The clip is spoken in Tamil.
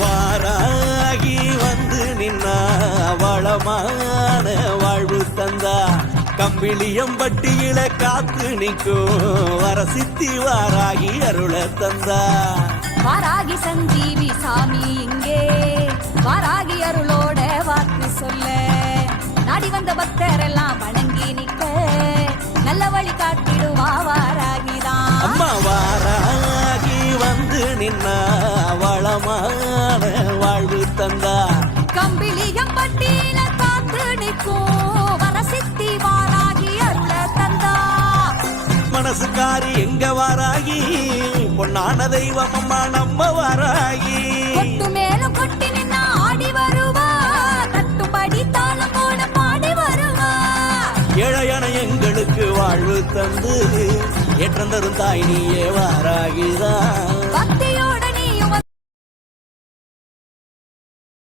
வாராகி வந்து நின்னா வளமான வாழ்வு தந்தா கம்பிளியம்பட்டியில காத்து நிற்கும் வரசித்தி வாராகி அருள தந்தா வாராகி சஞ்சீவி சாமி இங்கே வாராகி அருளோட வாக்கு சொல்ல நாடி வந்த பக்தரெல்லாம் வணங்கி நிற்க நல்ல வழி காட்டிடுவா வாராகிதான். அம்மா வாராகி வந்து நின்னா வளமான வாழ்வு தந்தா கம்பிளியம்பட்டியில காத்து நிற்கும் வரசித்தி வாராகி அருள தந்தா. மனசுக்காரி எங்க வாராகி பொன்னான தெய்வம் அம்மா நம்ம வாராகி கொட்டு மேலும் கொட்டி நின்னா ஆடி வருவா தட்டுப்படி தாளம் போட பாடி வருவா. ஏழையான எங்களுக்கு வாழ்வு தந்து ஏற்றம் தரும் தாய் நீயே வாராகிதான்.